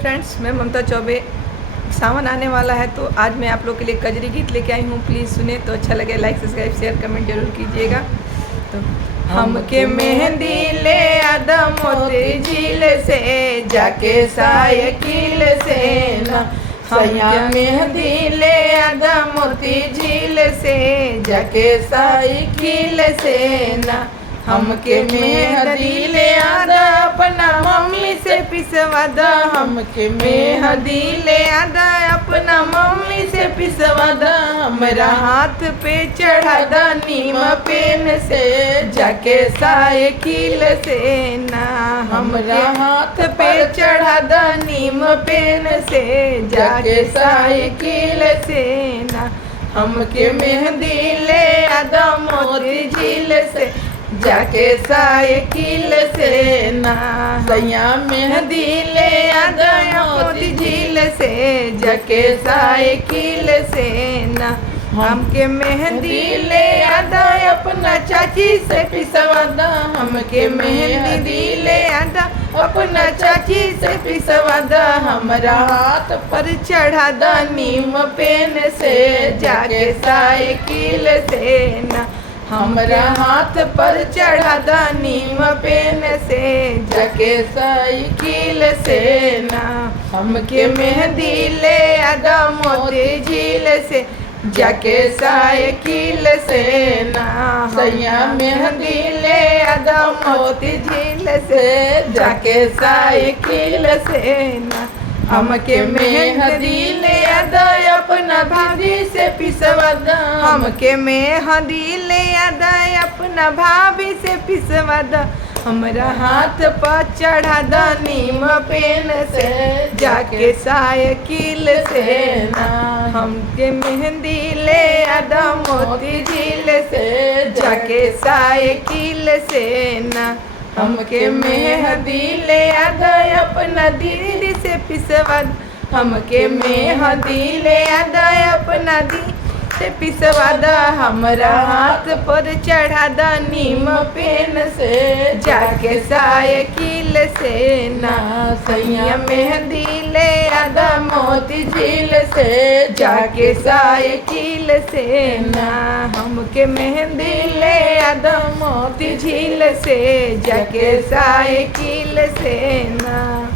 Friends, मैं ममता चौबे। सावन आने वाला है तो आज मैं आप लोग के लिए कजरी गीत लेके आई हूँ। प्लीज़ सुने तो अच्छा लगे। लाइक सब्सक्राइब शेयर कमेंट जरूर कीजिएगा। तो हमके मेहंदी ले आदा मोती झील से जाके साइकिल से ना, सैया मेहंदी ले आदा मोती झील से जाके साइकिल से ना, हमके मेहंदी ले आदा अपना मम्मी से पिसवा दा, हमके मेहंदी ले आदा अपना मम्मी से पिसवा दा, हमरा हाथ पे चढ़ा दा नीम पेन से जाके साइकिल से ना, हमरा हाथ पे चढ़ा दा नीम पेन से जाके साइकिल से ना, हमके मेहंदी ले आदा मोती झील से जाके साइकिल से ना, सैया मेहंदी ले आदा मोती झील से जाके साइकिल से ना, हमके मेहंदी ले आदा अपना चाची से पिसवा दा, हमके मेहंदी ले आदा अपना चाची से पिसवा दा, हमरा हाथ पर चढ़ा दा नीम पेन से जाके साइकिल से ना, हमरा हाथ पर चढ़ा दा नीम पेन से जाके साइकिल से ना, हमके मेहंदी ले आदा मोती झील से जाके साइकिल से ना, सैया मेहंदी ले आदा मोती झील से जाके साइकिल से ना, हमके मेहंदी ले आदा अपना भाभी से पिसवा दा, हमके मेहंदी ले आदा अपना भाभी से पिसवा दा, हमरा हाथ पर चढ़ा दा नीम पेन से जाके साइकिल से ना, हमके मेहंदी ले आदा मोती झील से जाके साइकिल से ना, हमके मेहंदी ले आदा अपना दीदी से पिसवा, हमके मेहंदी ले आदा अपना दीदी से पिसवा दा, हमरा हाथ पर चढ़ा दा नीम पेन से जाके साइकिल से ना, सैया मेहंदी ले आदा मोती झील से जाके साइकिल से ना, हमके मेहंदी ले आदा मोती झील से जाके साइकिल से ना।